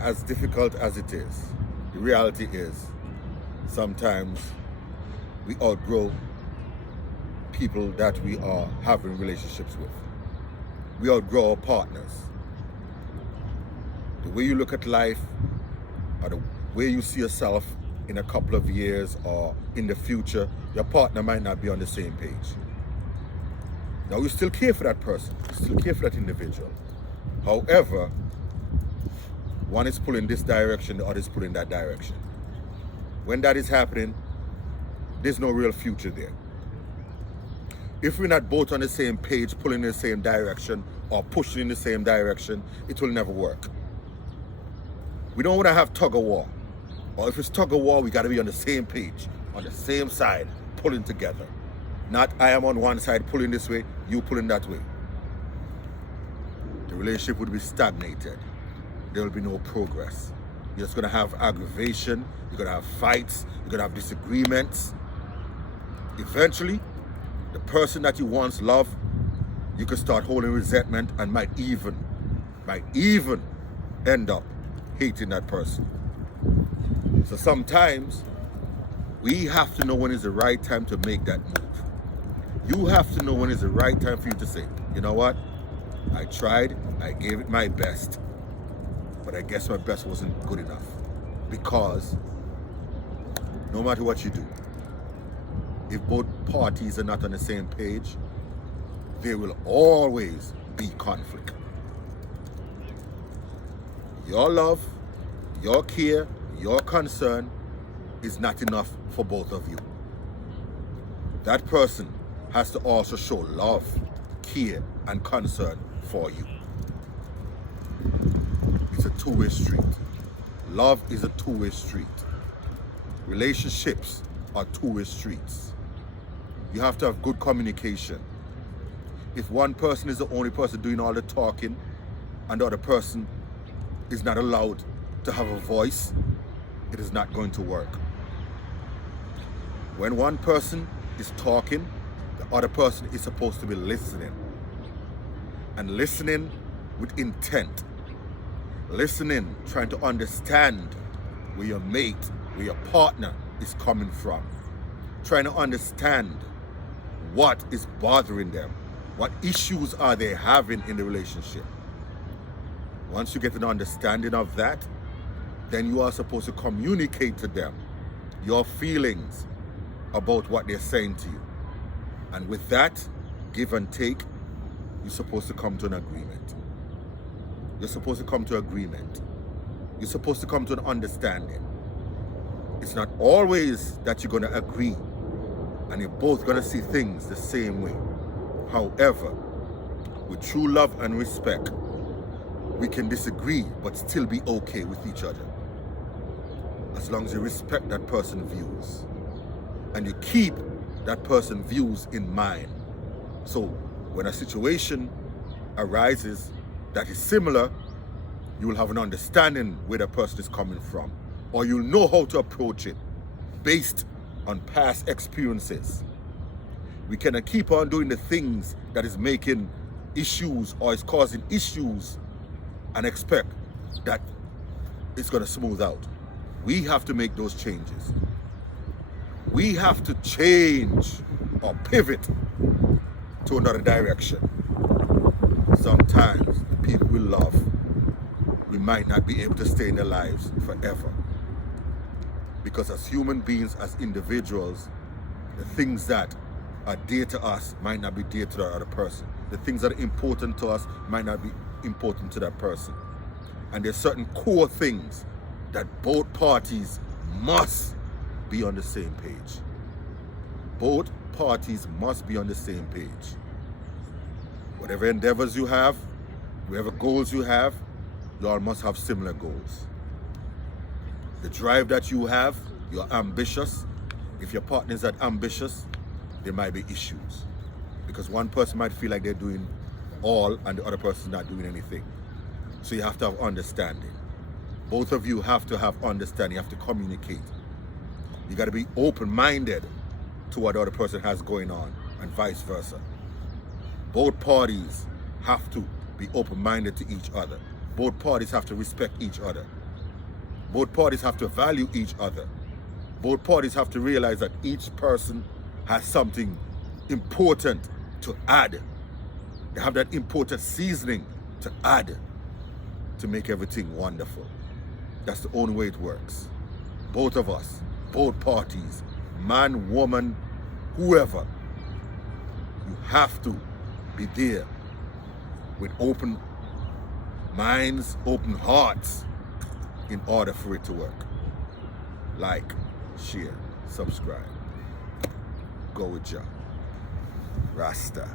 as difficult as it is, the reality is sometimes we outgrow people that we are having relationships with. We outgrow our partners. The way you look at life, or the way you see yourself in a couple of years or in the future, your partner might not be on the same page. Now, you still care for that person, you still care for that individual. However, one is pulling this direction, the other is pulling that direction. When that is happening, there's no real future there. If we're not both on the same page, pulling in the same direction, or pushing in the same direction, it will never work. We don't want to have tug of war. Or if it's tug of war, we got to be on the same page, on the same side, pulling together. Not I am on one side pulling this way, you pulling that way. The relationship would be stagnated. There will be no progress. You're just going to have aggravation, you're going to have fights, you're going to have disagreements. Eventually, the person that you once loved, you could start holding resentment and might even end up hating that person. So sometimes we have to know when is the right time to make that move. You have to know when is the right time for you to say, you know what? I tried, I gave it my best, but I guess my best wasn't good enough. Because no matter what you do, if both parties are not on the same page, there will always be conflict. Your love, your care, your concern is not enough for both of you. That person has to also show love, care, and concern for you. It's a two-way street. Love is a two-way street. Relationships are two-way streets. You have to have good communication. If one person is the only person doing all the talking and the other person is not allowed to have a voice, it is not going to work. When one person is talking, the other person is supposed to be listening. And listening with intent. Listening, trying to understand where your mate, where your partner is coming from. Trying to understand what is bothering them. What issues are they having in the relationship? Once you get an understanding of that, then you are supposed to communicate to them your feelings about what they're saying to you. And with that, give and take, you're supposed to come to an agreement. You're supposed to come to agreement. You're supposed to come to an understanding. It's not always that you're going to agree and you're both going to see things the same way. However, with true love and respect, we can disagree but still be okay with each other. As long as you respect that person's views and you keep that person's views in mind. So when a situation arises that is similar, you will have an understanding where the person is coming from, or you'll know how to approach it based on past experiences. We cannot keep on doing the things that is making issues or is causing issues and expect that it's going to smooth out. We have to make those changes. We have to change or pivot to another direction. Sometimes the people we love, we might not be able to stay in their lives forever. Because as human beings, as individuals, the things that are dear to us might not be dear to the other person. The things that are important to us might not be important to that person. And there's certain core things that both parties must be on the same page. Both parties must be on the same page. Whatever endeavors you have, whatever goals you have, you all must have similar goals. The drive that you have, you're ambitious. If your partner is that ambitious, there might be issues. Because one person might feel like they're doing all and the other person is not doing anything. So you have to have understanding. Both of you have to have understanding. You have to communicate. You got to be open-minded to what the other person has going on and vice versa. Both parties have to be open-minded to each other. Both parties have to respect each other. Both parties have to value each other. Both parties have to realize that each person has something important to add. They have that important seasoning to add to make everything wonderful. That's the only way it works. Both of us, both parties, man, woman, whoever, you have to be there with open minds, open hearts in order for it to work. Like, share, subscribe. Go with ya. Rasta.